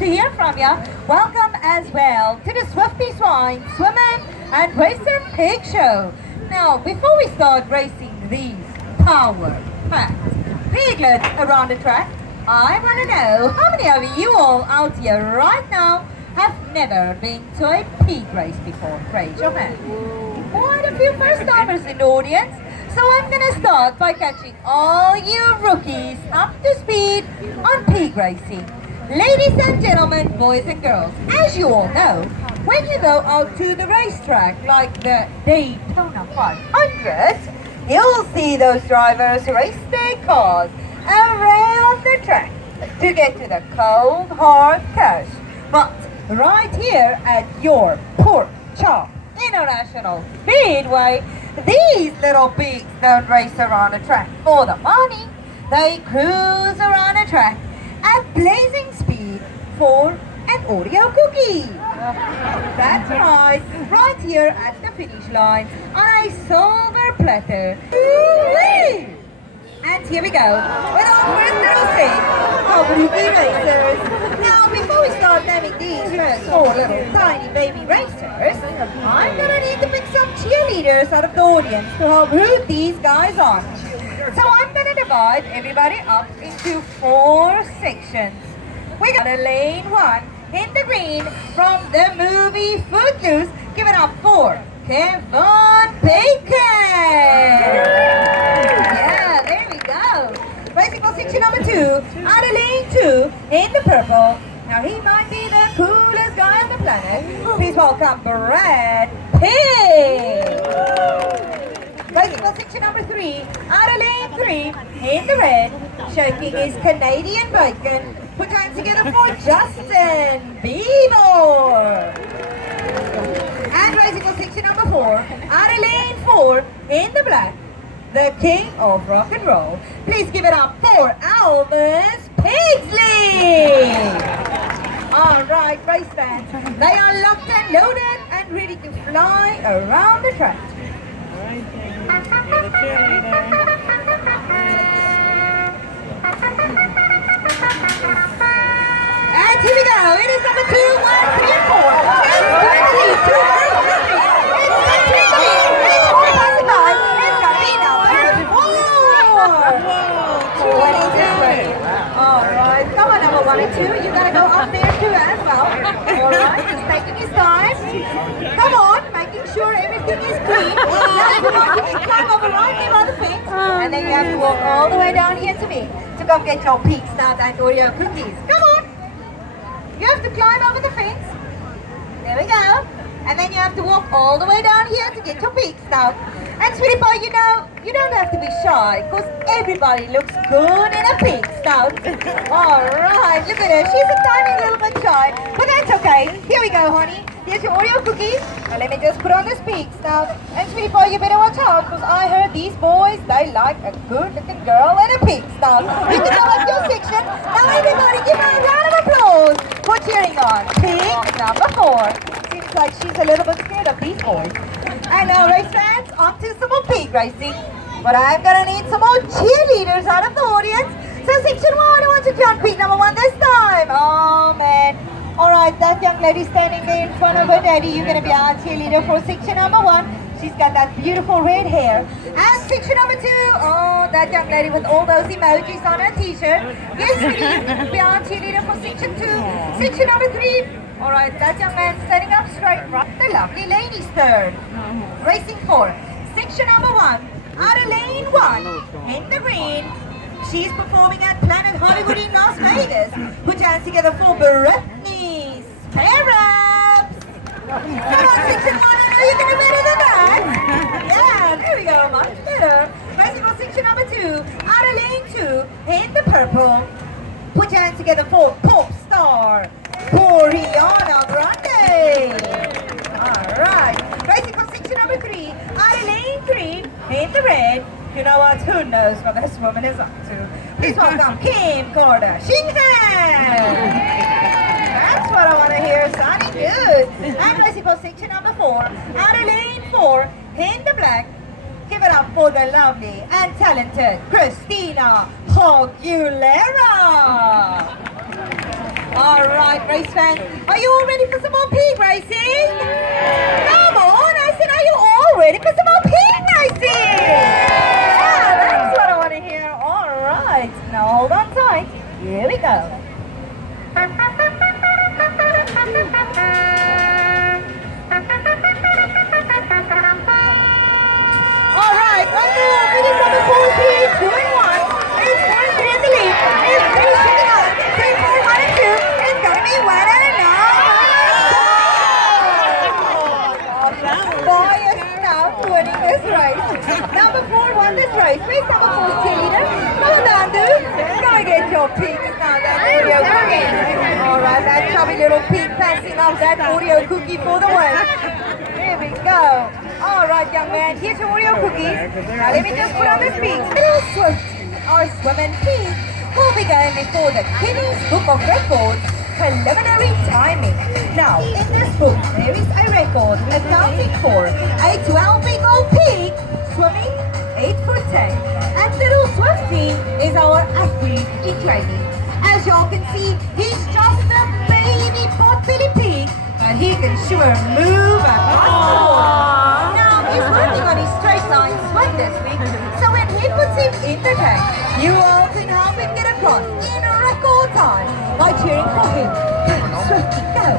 to hear from you. Welcome as well to the Swifty Swine Swimming and Racing Pig Show. Now, before we start racing these power-packed piglets around the track, I want to know how many of you all out here right now have never been to a pig race before? Raise your hand. Quite a few first-timers in the audience. So I'm going to start by catching all you rookies up to speed on pig racing. Ladies and gentlemen, boys and girls, as you all know, when you go out to the racetrack like the Daytona 500, you'll see those drivers race their cars around the track to get to the cold, hard cash. But right here at your Pork Chop International Speedway, these little pigs don't race around the track for the money. They cruise around the track at blazing speed for an Oreo cookie. That's right, right here at the finish line on a silver platter. Woo-wee! And here we go with our first little set of rookie racers. Now, before we start naming these first four little tiny baby racers, I'm gonna need to pick some cheerleaders out of the audience to help root these guys on. So I'm gonna divide everybody up into 4 sections. We got a lane 1 in the green from the movie Footloose. Give it up for Kevin Bacon. Yeah, there we go. Racing for section number 2, out of lane 2 in the purple. Now he might be the coolest guy on the planet. Please welcome Brad Pitt. Racing for section number 3, out of lane 3 in the red, shaking his Canadian bacon. Put hands together for Justin Bieber. And racing for section number 4, out of lane 4 in the black, the king of rock and roll. Please give it up for Elvis Paisley. All right, race fans, they are locked and loaded and ready to fly around the track. And here we go. It is number 2, 1, 3, and 4. It's going to lead to It's going to lead. It's going to pass by. It's going to be number 4. 22. All right. Come on, number 1 and 2. You got to go up there too as well. All right. Just taking his time. Come on. Making sure everything is clean. Now, come on. You can climb over right there by the fence. And then you have to walk all the way down here to me to come get your pig snout and Oreo cookies. Come on. You have to climb over the fence. There we go. And then you have to walk all the way down here to get your pig snout. And sweetie pie, you know, you don't have to be shy because everybody looks good in a pig snout. All right, look at her. She's a tiny little bit shy, but that's okay. Here we go, honey. Here's your Oreo cookies. Now let me just put on this pig snout. And sweetie pie, you better watch out because I heard these boys, they like a good-looking girl and a pig snout. You can go up your section. Now everybody give her a round of applause for cheering on pig number 4. Seems like she's a little bit scared of these boys. And now race fans, on to some more pig racing. But I'm gonna need some more cheerleaders out of the audience. So section 1, I want you to join pig number 1 this time. Oh man. Alright, that young lady standing there in front of her daddy, you're gonna be our cheerleader for section number 1. She's got that beautiful red hair. And section number 2, oh, that young lady with all those emojis on her t-shirt. Yes, please, be our cheerleader for section 2. Section number 3. All right, that young man standing up straight, right? The lovely lady's third. Racing 4, section number 1, out of lane 1, in the green. She's performing at Planet Hollywood in Las Vegas. Put your hands together for Britney Spears. Come on, section 1, I know you can do better than that. Yeah, there we go, much better. Racing for section number 2, out of lane 2, in the purple. Put your hands together for pop star Ariana Grande. Alright, racing for section number 3, out of lane 3, in the red. You know what? Who knows what this woman is up to? Please welcome Kim Kardashian. That's what I want to hear. Sounding good. And racing for section number 4, out of lane 4, in the black. Give it up for the lovely and talented Christina Aguilera. All right, race fans, are you all ready for some more pig racing? Come on, I said, are you all ready for some more pig racing? Yeah, that's what I want to hear. All right, now hold on tight. Here we go. All right, one more. Finish number 14, 2 and 1. It's 1, 3 in the lead. It's 3 shooting on. 3, 4, 1 and 2. It's going to be 1 and 9. Boy is now winning this race. Number 4 won this race. Race number 4 cheerleader. Come on down, dude. Go and get your pigs now. That Oreo cookie. All right, that chubby little pig passing off that Oreo cookie for the win. Here we go. All right, young man, here's your Oreo cookies. Now let me just put on the speaks. Little Swifty, our swimming pig, will be going before the Guinness Book of Records preliminary timing. Now, in this book, there is a record accounting for a 12-week-old pig swimming 8 foot 10. And little Swifty is our athlete in training. As y'all can see, he's just a baby pot-belly pig, but he can sure move across the water. He's working on his straight line swim this week, so when he puts him in the tank, you all can help him get across in record time by cheering for him. Go, Swifty, go!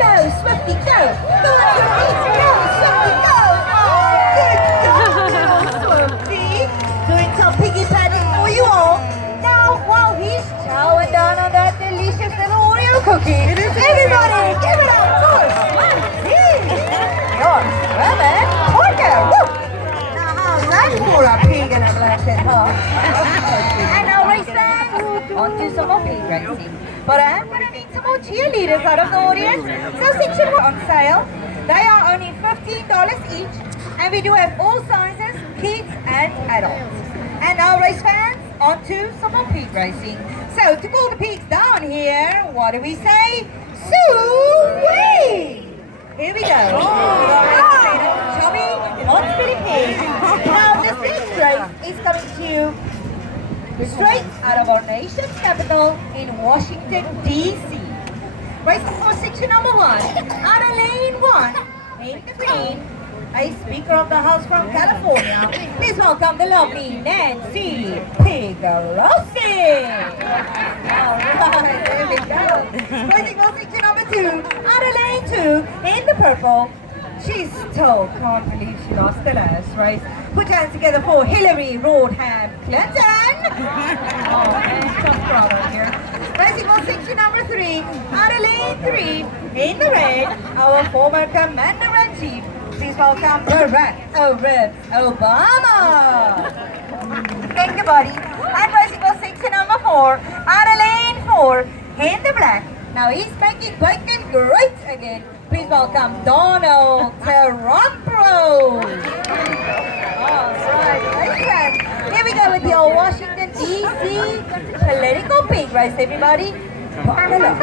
Go, Swifty, go! Go on your feet! Go, Swifty, go! Oh, good job, little Swifty! Doing some piggy padding for you all. Now, while he's chowing down on that delicious little Oreo cookie, everybody, give it up for Swifty! You're swimming! For a pig and a blanket, huh? And now race fans, on to some more pig racing. But I'm going to need some more cheerleaders out of the audience. So section on sale. They are only $15 each. And we do have all sizes, kids and adults. And now race fans, on to some more pig racing. So to cool the pigs down here, what do we say? Swine! Here we go. Chubby, hot-spitting pig. Now this next race is coming to you straight out of our nation's capital in Washington, D.C. Race for section number 1, out of lane 1, in the green, a Speaker of the House from California. Please welcome the lovely Nancy Pigarossi. Alright, there we go. Racing for section number 2, out of lane 2, in the purple. She still can't believe she lost the last race. Put your hands together for Hillary Rodham Clinton. Oh, man, just proud of here. Racing for section number 3, out of lane 3, in the red, our former Commander-in-Chief. Please welcome Barack Obama. Thank you, buddy. And racing for section number 4, out of lane 4, in the black. Now he's making bacon great again. Please welcome Donald Trump. Alright, here we go with the old Washington, D.C. political pig race, everybody. Buckle up.